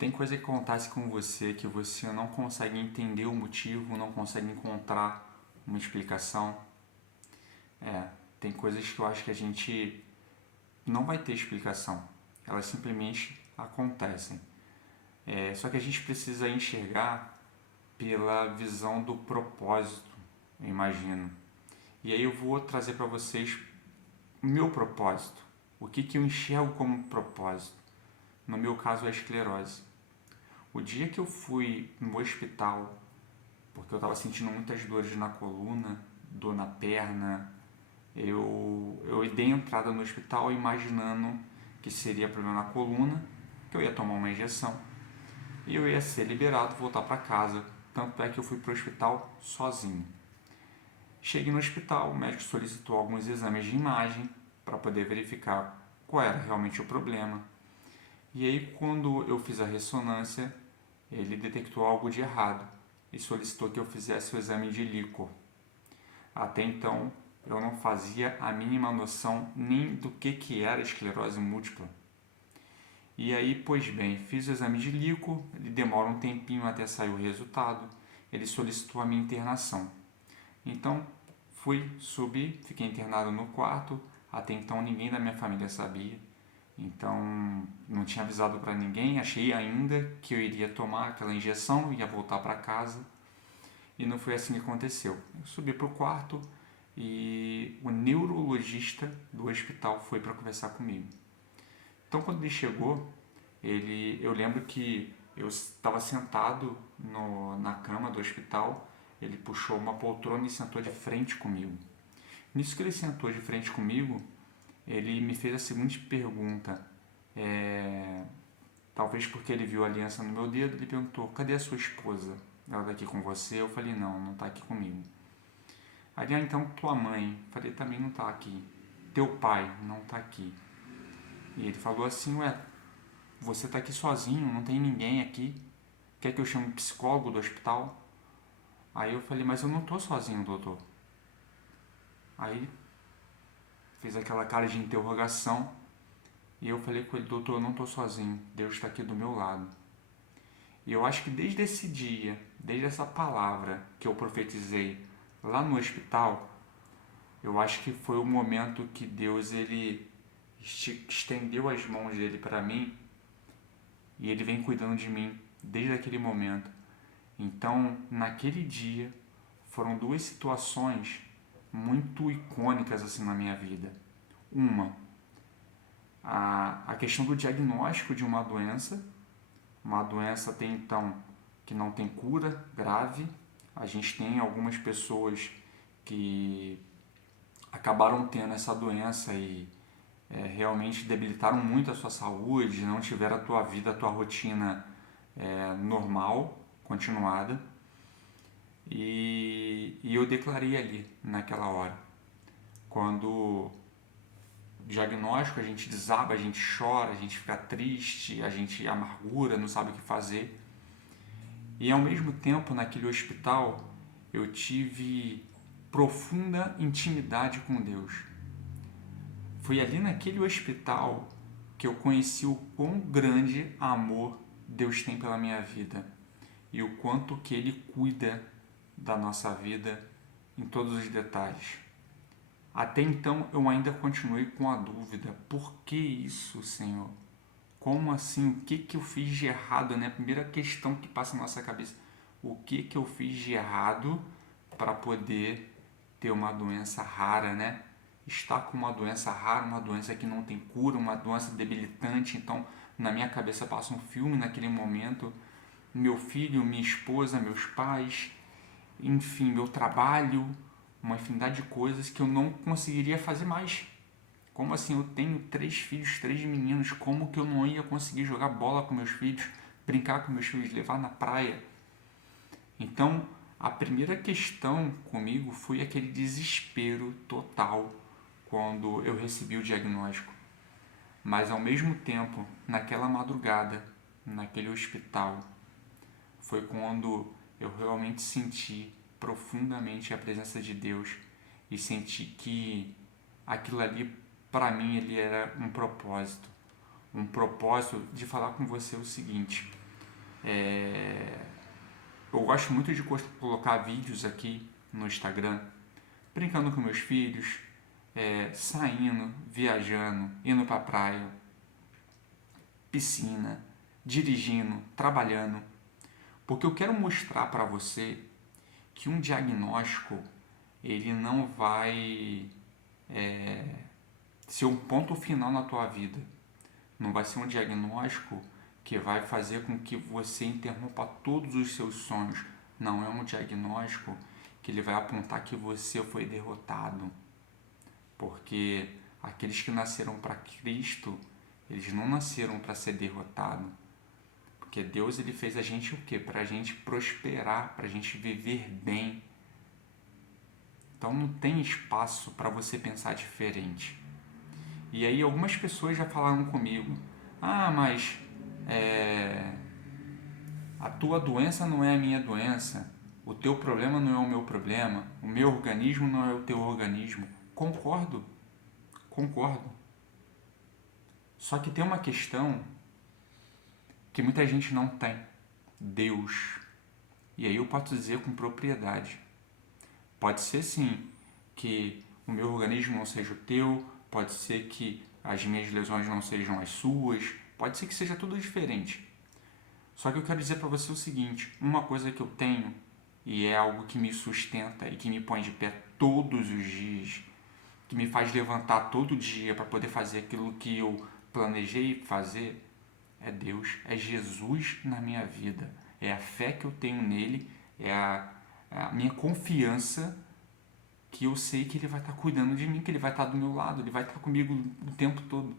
Tem coisa que acontece com você que você não consegue entender o motivo, não consegue encontrar uma explicação. É, tem coisas que eu acho que a gente não vai ter explicação. Elas simplesmente acontecem. Só que a gente precisa enxergar pela visão do propósito, eu imagino. E aí eu vou trazer para vocês o meu propósito. O que eu enxergo como propósito. No meu caso, é a esclerose. O dia que eu fui no hospital, porque eu estava sentindo muitas dores na coluna, dor na perna, eu dei entrada no hospital imaginando que seria problema na coluna, que eu ia tomar uma injeção e eu ia ser liberado, voltar para casa. Tanto é que eu fui para o hospital sozinho. Cheguei no hospital, o médico solicitou alguns exames de imagem para poder verificar qual era realmente o problema. E aí, quando eu fiz a ressonância, ele detectou algo de errado e solicitou que eu fizesse o exame de líquor. Até então, eu não fazia a mínima noção nem do que era esclerose múltipla. E aí, pois bem, fiz o exame de líquor, ele demora um tempinho até sair o resultado, ele solicitou a minha internação. Então, fui, subi, fiquei internado no quarto, até então ninguém da minha família sabia. Então, não tinha avisado para ninguém, achei ainda que eu iria tomar aquela injeção, ia voltar para casa, e não foi assim que aconteceu. Eu subi para o quarto e o neurologista do hospital foi para conversar comigo. Então, quando ele chegou, eu lembro que eu estava sentado na cama do hospital, ele puxou uma poltrona e sentou de frente comigo. Nisso que ele sentou de frente comigo, ele me fez a seguinte pergunta. Talvez porque ele viu a aliança no meu dedo, ele perguntou: cadê a sua esposa? Ela está aqui com você? Eu falei: não, não está aqui comigo. Aí, então, tua mãe? Eu falei: também não está aqui. Teu pai? Não está aqui. E ele falou assim: ué, você está aqui sozinho, não tem ninguém aqui? Quer que eu chame um psicólogo do hospital? Aí eu falei: mas eu não estou sozinho, doutor. Aí fez aquela cara de interrogação e eu falei com ele: doutor, eu não estou sozinho, Deus está aqui do meu lado. E eu acho que desde esse dia, desde essa palavra que eu profetizei lá no hospital, eu acho que foi o momento que Deus ele estendeu as mãos dele para mim e ele vem cuidando de mim desde aquele momento. Então, naquele dia, foram duas situações muito icônicas assim na minha vida. Uma, a questão do diagnóstico de uma doença até então que não tem cura, grave. A gente tem algumas pessoas que acabaram tendo essa doença e realmente debilitaram muito a sua saúde, não tiveram a tua vida, a tua rotina normal, continuada. E eu declarei ali, naquela hora. Quando o diagnóstico, a gente desaba, a gente chora, a gente fica triste, a gente amargura, não sabe o que fazer. E ao mesmo tempo, naquele hospital, eu tive profunda intimidade com Deus. Foi ali naquele hospital que eu conheci o quão grande amor Deus tem pela minha vida e o quanto que Ele cuida da nossa vida em todos os detalhes. Até então eu ainda continuei com a dúvida: por que isso, Senhor? Como assim? O que eu fiz de errado? Né? A primeira questão que passa na nossa cabeça: o que eu fiz de errado para poder ter uma doença rara, né? Estar com uma doença rara, uma doença que não tem cura, uma doença debilitante. Então, na minha cabeça passa um filme naquele momento: meu filho, minha esposa, meus pais, enfim, meu trabalho, uma infinidade de coisas que eu não conseguiria fazer mais. Como assim? Eu tenho 3 filhos, 3 meninos, como que eu não ia conseguir jogar bola com meus filhos, brincar com meus filhos, levar na praia? Então, a primeira questão comigo foi aquele desespero total quando eu recebi o diagnóstico. Mas ao mesmo tempo, naquela madrugada, naquele hospital, foi quando eu realmente senti profundamente a presença de Deus e senti que aquilo ali, para mim, ele era um propósito de falar com você o seguinte: Eu gosto muito de colocar vídeos aqui no Instagram, brincando com meus filhos, saindo, viajando, indo pra praia, piscina, dirigindo, trabalhando. Porque eu quero mostrar para você que um diagnóstico ele não vai ser um ponto final na tua vida. Não vai ser um diagnóstico que vai fazer com que você interrompa todos os seus sonhos. Não é um diagnóstico que ele vai apontar que você foi derrotado. Porque aqueles que nasceram para Cristo, eles não nasceram para ser derrotados. Porque Deus ele fez a gente o quê? Para a gente prosperar, para a gente viver bem. Então não tem espaço para você pensar diferente. E aí algumas pessoas já falaram comigo, mas a tua doença não é a minha doença, o teu problema não é o meu problema, o meu organismo não é o teu organismo. Concordo. Só que tem uma questão que muita gente não tem. Deus. E aí eu posso dizer com propriedade. Pode ser sim que o meu organismo não seja o teu, pode ser que as minhas lesões não sejam as suas, pode ser que seja tudo diferente. Só que eu quero dizer para você o seguinte, uma coisa que eu tenho e é algo que me sustenta e que me põe de pé todos os dias, que me faz levantar todo dia para poder fazer aquilo que eu planejei fazer, é Deus, é Jesus na minha vida, é a fé que eu tenho nele, é a minha confiança que eu sei que ele vai estar cuidando de mim, que ele vai estar do meu lado, ele vai estar comigo o tempo todo.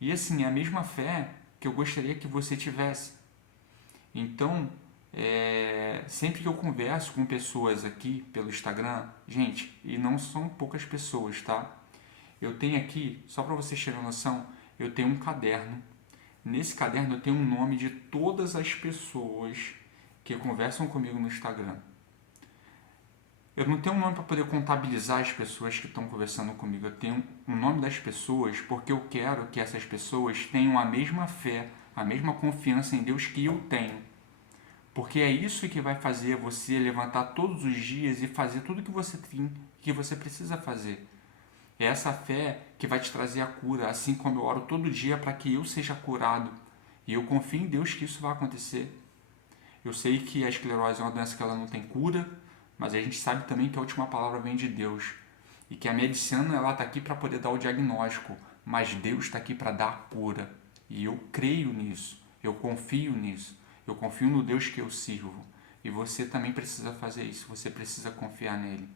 E assim, é a mesma fé que eu gostaria que você tivesse. Então, sempre que eu converso com pessoas aqui pelo Instagram, gente, e não são poucas pessoas, tá? Eu tenho aqui, só para vocês terem noção, eu tenho um caderno. Nesse caderno eu tenho um nome de todas as pessoas que conversam comigo no Instagram. Eu não tenho um nome para poder contabilizar as pessoas que estão conversando comigo. Eu tenho o nome das pessoas porque eu quero que essas pessoas tenham a mesma fé, a mesma confiança em Deus que eu tenho. Porque é isso que vai fazer você levantar todos os dias e fazer tudo que você tem, que você precisa fazer. É essa fé que vai te trazer a cura, assim como eu oro todo dia para que eu seja curado. E eu confio em Deus que isso vai acontecer. Eu sei que a esclerose é uma doença que ela não tem cura, mas a gente sabe também que a última palavra vem de Deus. E que a medicina ela está aqui para poder dar o diagnóstico, mas Deus está aqui para dar a cura. E eu creio nisso, eu confio nisso, eu confio no Deus que eu sirvo. E você também precisa fazer isso, você precisa confiar nele.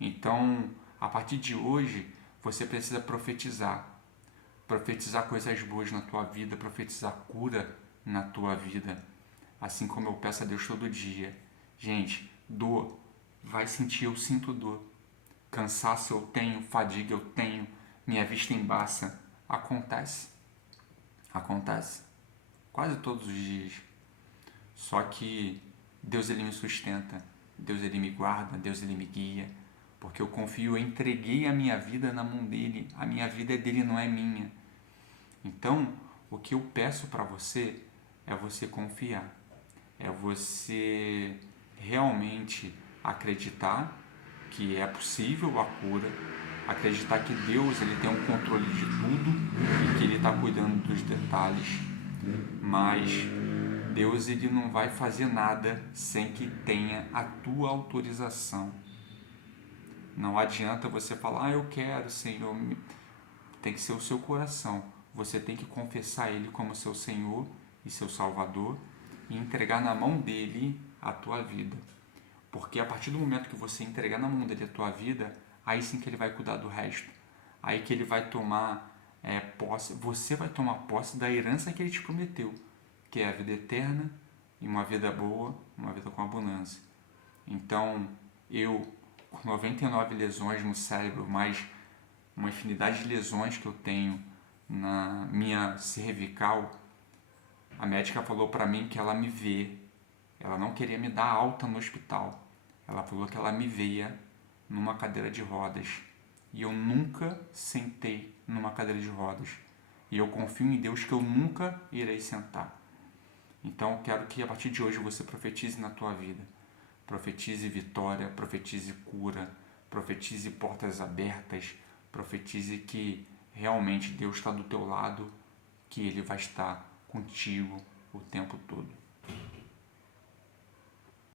Então, a partir de hoje, você precisa profetizar. Profetizar coisas boas na tua vida, profetizar cura na tua vida. Assim como eu peço a Deus todo dia. Gente, dor, vai sentir, eu sinto dor. Cansaço eu tenho, fadiga eu tenho, minha vista embaça. Acontece. Acontece. Quase todos os dias. Só que Deus ele me sustenta, Deus ele me guarda, Deus ele me guia. Porque eu confio, eu entreguei a minha vida na mão dele. A minha vida é dele, não é minha. Então, o que eu peço para você é você confiar. É você realmente acreditar que é possível a cura, acreditar que Deus ele tem um controle de tudo e que ele está cuidando dos detalhes, mas Deus ele não vai fazer nada sem que tenha a tua autorização. Não adianta você falar, eu quero, Senhor. Tem que ser o seu coração. Você tem que confessar Ele como seu Senhor e seu Salvador e entregar na mão dele a tua vida. Porque a partir do momento que você entregar na mão dele a tua vida, aí sim que ele vai cuidar do resto. Aí que ele vai tomar posse, você vai tomar posse da herança que ele te prometeu, que é a vida eterna e uma vida boa, uma vida com abundância. Então, eu, com 99 lesões no cérebro, mais uma infinidade de lesões que eu tenho na minha cervical, a médica falou para mim que ela me vê. Ela não queria me dar alta no hospital. Ela falou que ela me veia numa cadeira de rodas. E eu nunca sentei numa cadeira de rodas. E eu confio em Deus que eu nunca irei sentar. Então eu quero que a partir de hoje você profetize na tua vida. Profetize vitória, profetize cura, profetize portas abertas, profetize que realmente Deus está do teu lado, que Ele vai estar contigo o tempo todo.